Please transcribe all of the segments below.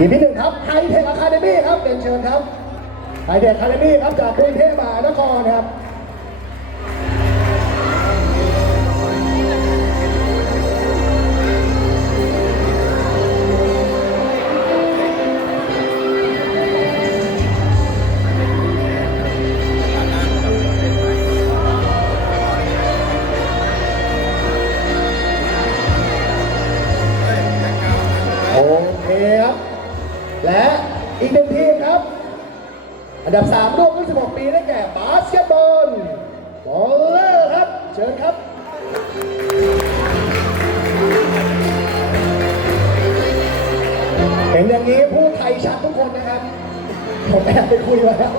ทีมที่หนึ่งครับไฮเทคอะคาเดมี่ครับเป็นเชิญครับไฮเทคอะคาเดมี่ครับจากกรุงเทพมหานครครับ อีกหนึ่งทีมครับ อันดับ 3ร่วม26ปีได้แก่บาสเกตบอลบอลเลอร์ครับ เชิญครับเห็นอย่างนี้ผู้ไทยชัดทุกคนนะครับ ผมแอบไปคุยมาแล้ว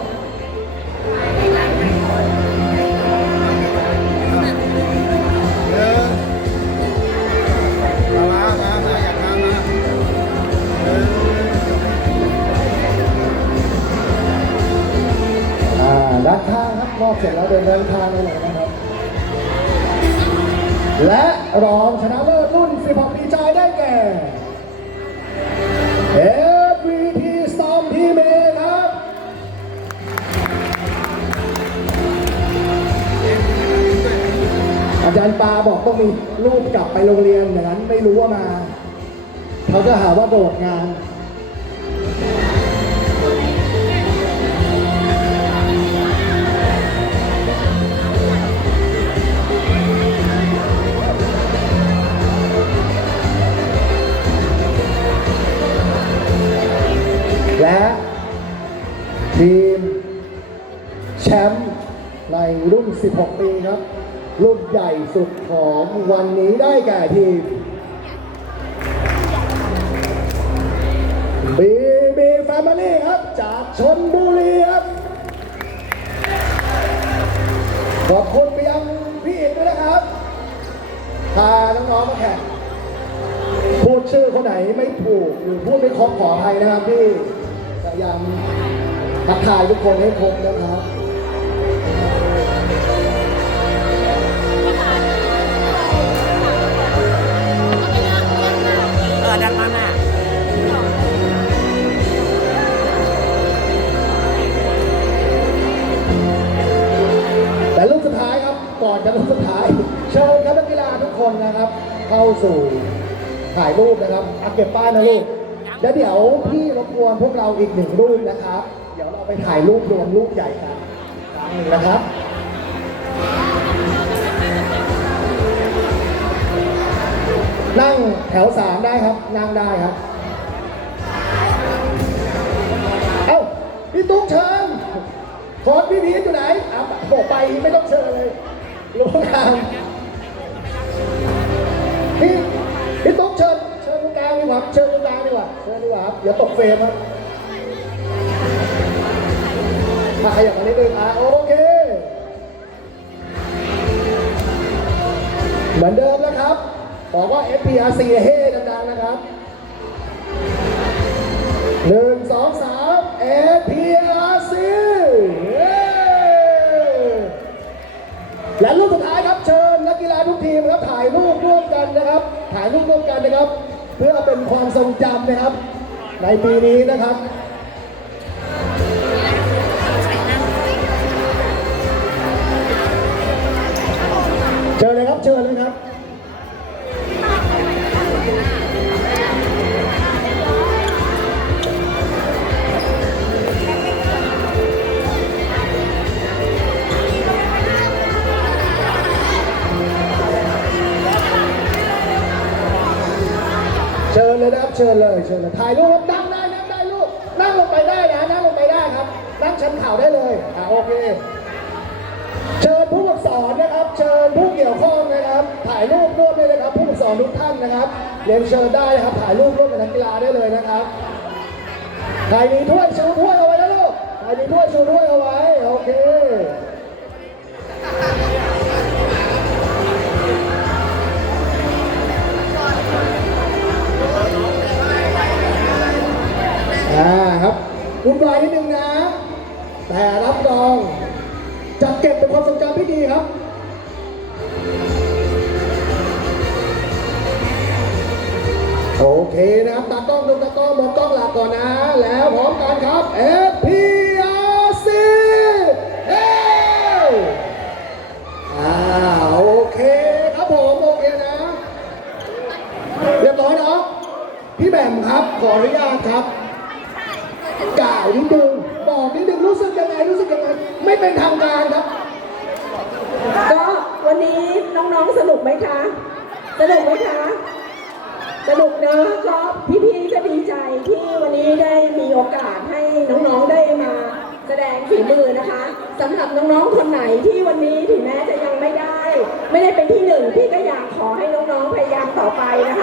ด้านข้างครับมอบเสร็จแล้วเดินด้านข้างได้เลยนะครับ และรองชนะเลิศรุ่น 16 ปีชายได้แก่ FVT Storm Team A ครับอาจารย์ปาบอกต้องมีรูปกลับไปโรงเรียนอย่างนั้นไม่รู้ว่ามา เขาจะหาว่าโดดงาน ทีม แชมป์ในรุ่น 16 ปีครับ รุ่นใหญ่สุดของวันนี้ได้แก่ทีมบีบีแฟมิลี่ครับ จากชนบุรีครับ ขอบคุณไปยังพี่เอินด้วยนะครับพาน้องๆมาแข่งพูดชื่อคนไหนไม่ถูกหรือพูดไม่ครบขออภัยนะครับพี่พยายาม ทักทายทุกคนให้ครบนะครับเออดันมาน่ะแต่ลูกสุดท้ายครับ ก่อนจะลูกสุดท้าย เชิญครับนักกีฬาทุกคนนะครับ เข้าสู่ถ่ายรูปนะครับอัเก็บป้ายนะลูกแล้วเดี๋ยวพี่รบกวนพวกเราอีกหนึ่งรูปนะครับเดี๋ยวเราไปถ่ายรูปรวมรูปใหญ่กันครั้งหนึ่งนะครับนั่งแถวสามได้ครับ นั่งได้ครับ เอ้า พี่ตุ๊กเชิญโค้ดพี่พีชอยู่ไหนอะบอกไปไม่ต้องเชิญเลยรู้งานพี่พี่ตุ๊กเชิญ เชิญตรงกลางดีกว่า เชิญตรงกลางดีกว่า เชิญดีกว่าครับอย่าตกเฟรมครับ ถ้าใครอยากมานิดนึงอะโอเค เหมือนเดิมนะครับ บอกว่า FPRC เฮ้ดังๆนะครับหนึ่งสองสาม APRC และรูปสุดท้ายครับเชิญนักกีฬาทุกทีมครับถ่ายรูปร่วมกันนะครับ ถ่ายรูปร่วมกันนะครับ เพื่อเป็นความทรงจำนะครับ ในปีนี้นะครับ เชิญเลยครับเชิญเลยครับเชิญเลยนะครับเชิญเลยเชิญเลยถ่ายรูปครับนั่งได้นั่งได้ นะครับเรียนเชิญได้นะครับถ่ายรูปร่วมกับนักกีฬาได้เลยนะครับใครมีถ้วยชูถ้วยเอาไว้นะลูกใครมีถ้วยชูถ้วยเอาไว้โอเคอ่าครับวุ่นวายนิดนึงนะ แต่รับรองจะเก็บเป็นความทรงจำที่ดีครับ โอเคนะครับตากล้องดูตากล้องมองกล้องหลักก่อนนะ แล้วพร้อมกันครับ FPRC เฮ้อ่าโอเคครับผมโอเคนะ เรียบร้อยเนาะพี่แหม่มครับขออนุญาตครับกล่าวนิดนึงบอกนิดนึงรู้สึกยังไงรู้สึกยังไงไม่เป็นทางการครับ ก็วันนี้น้องๆสนุกไหมคะ สนุกไหมคะ ก็พี่ๆก็ดีใจที่วันนี้ได้มีโอกาสให้น้องๆได้มาแสดงฝีมือนะคะสำหรับน้องๆคนไหนที่วันนี้ถึงแม้จะยังไม่ได้ ไม่ได้เป็นที่หนึ่งพี่ก็อยากขอให้น้องๆพยายามต่อไปนะคะ